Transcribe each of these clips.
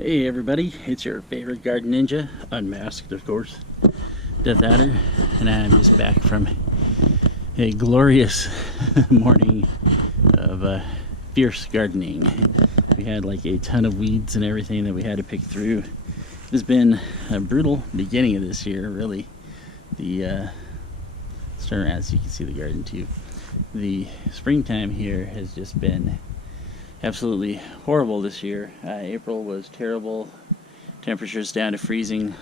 Hey everybody, it's your favorite garden ninja, unmasked of course, dethaddr, and I'm just back from a glorious morning of fierce gardening. We had like a ton of weeds and everything that we had to pick through. It has been a brutal beginning of this year, really. Starting as you can see the garden too. The springtime here has just been absolutely horrible this year. April was terrible. Temperatures down to freezing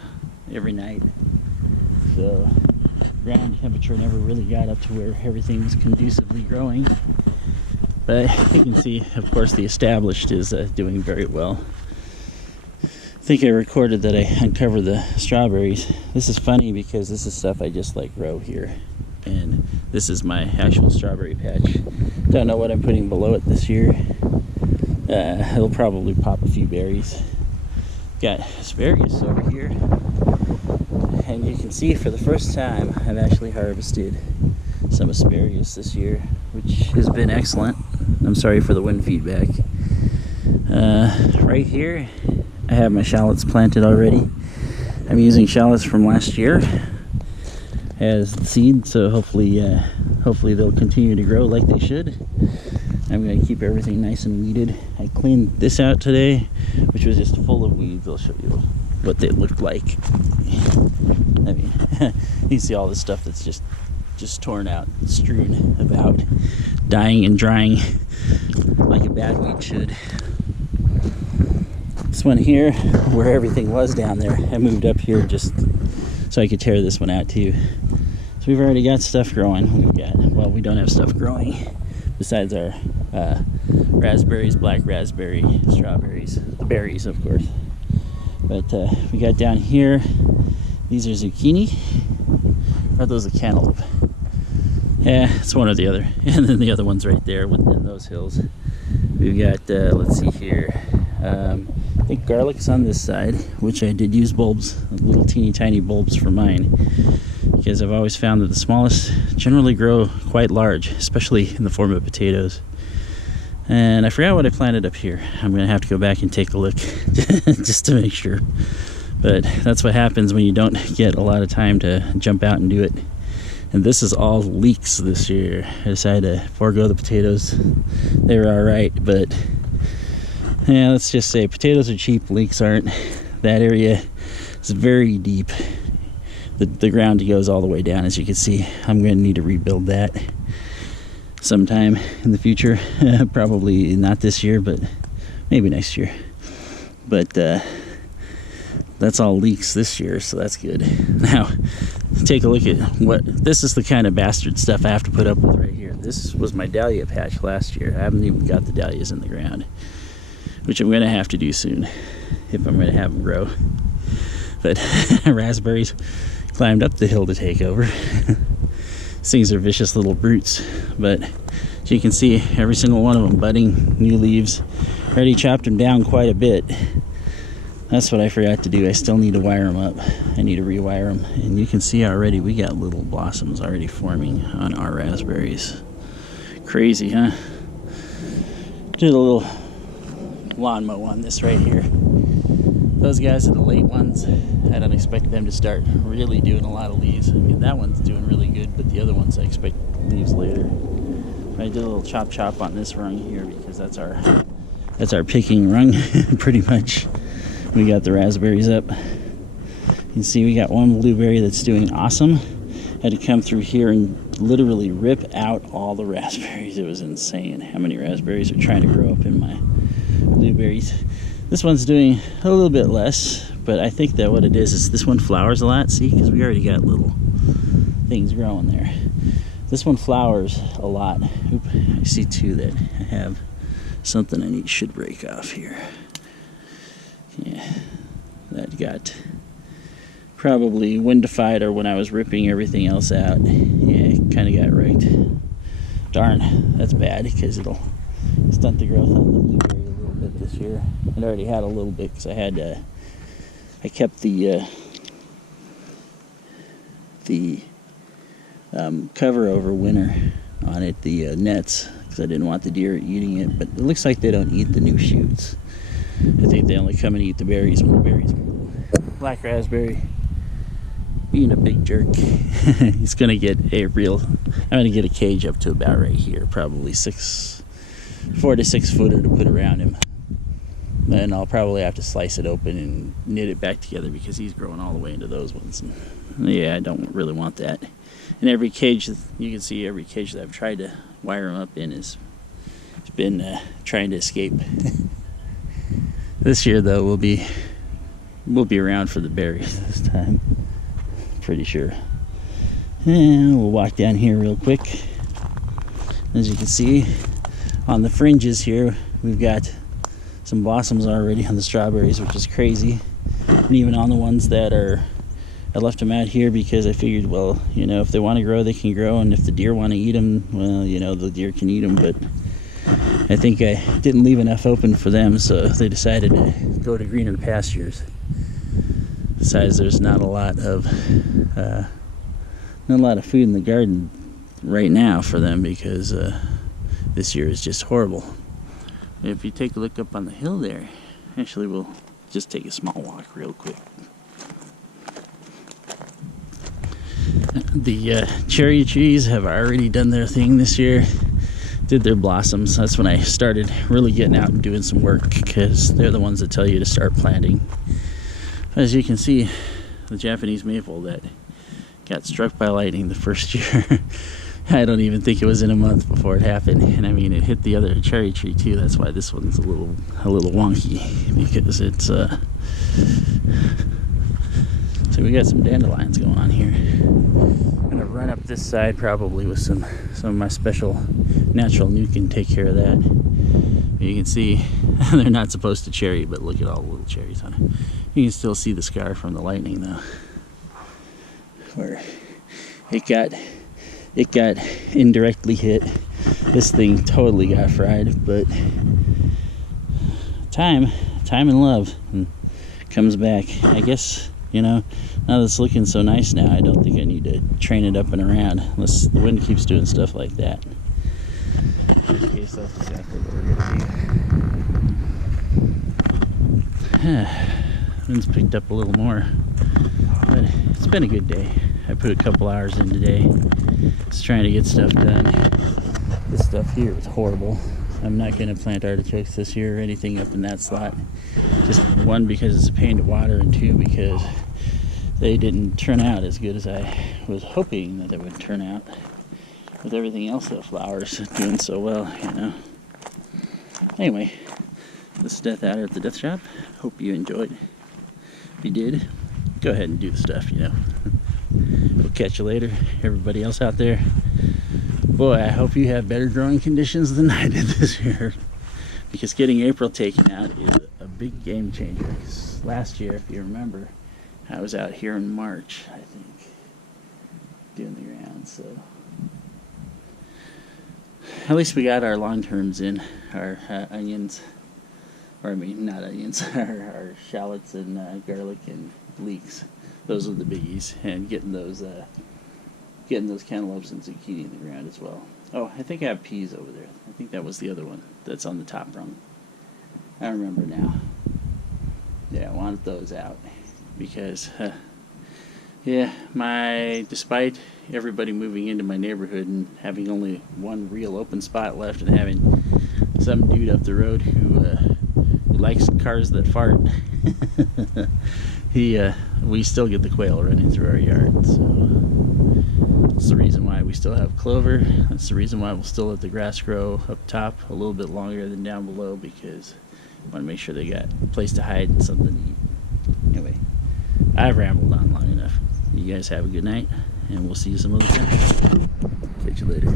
every night. So ground temperature never really got up to where everything was conducively growing. But you can see, of course, the established is doing very well. I think I recorded that I uncovered the strawberries. This is funny because this is stuff I just like grow here. And this is my actual strawberry patch. Don't know what I'm putting below it this year. It'll probably pop a few berries. Got asparagus over here, and you can see for the first time I've actually harvested some asparagus this year, which has been excellent. I'm sorry for the wind feedback. Right here I have my shallots planted already. I'm using shallots from last year as seed, so hopefully they'll continue to grow like they should. I'm going to keep everything nice and weeded. I cleaned this out today, which was just full of weeds. I'll show you what they looked like. I mean, you can see all this stuff that's just torn out, strewn about, dying and drying like a bad weed should. This one here, where everything was down there, I moved up here just so I could tear this one out too. So we've already got stuff growing. We don't have stuff growing besides our raspberries, black raspberry, strawberries, the berries of course. But we got down here, these are zucchini. Are those a cantaloupe? Yeah, it's one or the other. And then the other one's right there within those hills. We've got, let's see here, I think garlic's on this side, which I did use bulbs, little teeny tiny bulbs for mine, because I've always found that the smallest generally grow quite large, especially in the form of potatoes. And I forgot what I planted up here. I'm going to have to go back and take a look just to make sure. But that's what happens when you don't get a lot of time to jump out and do it. And this is all leeks this year. I decided to forego the potatoes. They were alright, but yeah, let's just say potatoes are cheap, leeks aren't. That area is very deep. The ground goes all the way down, as you can see. I'm going to need to rebuild that sometime in the future. Probably not this year, but maybe next year. But that's all leeks this year, so that's good. Now, take a look at this is the kind of bastard stuff I have to put up with right here. This was my dahlia patch last year. I haven't even got the dahlias in the ground, which I'm going to have to do soon if I'm going to have them grow. But raspberries climbed up the hill to take over. These things are vicious little brutes, but as you can see, every single one of them budding, new leaves. Already chopped them down quite a bit. That's what I forgot to do. I still need to wire them up. I need to rewire them, and you can see already we got little blossoms already forming on our raspberries. Crazy, huh? Did a little lawn mow on this right here. Those guys are the late ones. I don't expect them to start really doing a lot of leaves. I mean, that one's doing really good, but the other ones I expect leaves later. I did a little chop on this rung here because that's our picking rung, pretty much. We got the raspberries up. You can see we got one blueberry that's doing awesome. Had to come through here and literally rip out all the raspberries. It was insane how many raspberries are trying to grow up in my blueberries. This one's doing a little bit less, but I think that what it is this one flowers a lot. See, because we already got little things growing there. This one flowers a lot. Oop, I see two that I have something should break off here. Yeah, that got probably windified, or when I was ripping everything else out. Yeah, it kind of got wrecked. Darn, that's bad because it'll stunt the growth on the blueberry a little bit this year. It already had a little bit because I kept the cover over winter on it, the nets, because I didn't want the deer eating it. But it looks like they don't eat the new shoots. I think they only come and eat the berries when the berries grow. Black raspberry being a big jerk. He's gonna get I'm gonna get a cage up to about right here, probably 4 to 6 footer to put around him. Then I'll probably have to slice it open and knit it back together because he's growing all the way into those ones. And yeah, I don't really want that. And every cage, you can see every cage that I've tried to wire him up in has been trying to escape. This year though, we'll be around for the berries this time, pretty sure. And we'll walk down here real quick. As you can see, on the fringes here, we've got some blossoms already on the strawberries, which is crazy. And even on the ones that I left them out here because I figured, well, you know, if they want to grow, they can grow, and if the deer want to eat them, well, you know, the deer can eat them. But I think I didn't leave enough open for them, so they decided to go to greener pastures. Besides, there's not a lot of food in the garden right now for them because this year is just horrible. If you take a look up on the hill there, actually we'll just take a small walk real quick. The cherry trees have already done their thing this year, did their blossoms. That's when I started really getting out and doing some work because they're the ones that tell you to start planting. As you can see, the Japanese maple that got struck by lightning the first year, I don't even think it was in a month before it happened. And I mean, it hit the other cherry tree too. That's why this one's a little wonky, because it's so we got some dandelions going on here. I'm gonna run up this side probably with some of my special natural nuke and take care of that. You can see they're not supposed to cherry, but look at all the little cherries on it. You can still see the scar from the lightning though, where it got indirectly hit. This thing totally got fried, but time and love comes back. I guess, you know, now that it's looking so nice now, I don't think I need to train it up and around unless the wind keeps doing stuff like that. In this case, that's exactly what we're gonna do. Wind's picked up a little more, but it's been a good day. I put a couple hours in today just trying to get stuff done. This stuff here is horrible. I'm not going to plant artichokes this year or anything up in that slot. Just one, because it's a pain to water, and two, because they didn't turn out as good as I was hoping that they would turn out. With everything else that flowers doing so well, you know. Anyway, this is dethaddr at the Death Shop. Hope you enjoyed. If you did, go ahead and do the stuff, you know. We'll catch you later. Everybody else out there, boy, I hope you have better growing conditions than I did this year, because getting April taken out is a big game changer. Because last year, if you remember, I was out here in March, I think, doing the rounds. So at least we got our long terms in, our onions, or I mean not onions, our shallots and garlic and leeks. Those are the biggies, and getting those cantaloupes and zucchini in the ground as well. Oh, I think I have peas over there. I think that was the other one that's on the top rung. I remember now. Yeah, I wanted those out because, yeah, despite everybody moving into my neighborhood and having only one real open spot left, and having some dude up the road who likes cars that fart, we still get the quail running through our yard. So that's the reason why we still have clover. That's the reason why we'll still let the grass grow up top a little bit longer than down below, because I want to make sure they got a place to hide and something to eat. Anyway, I've rambled on long enough. You guys have a good night, and we'll see you some other time. Catch you later.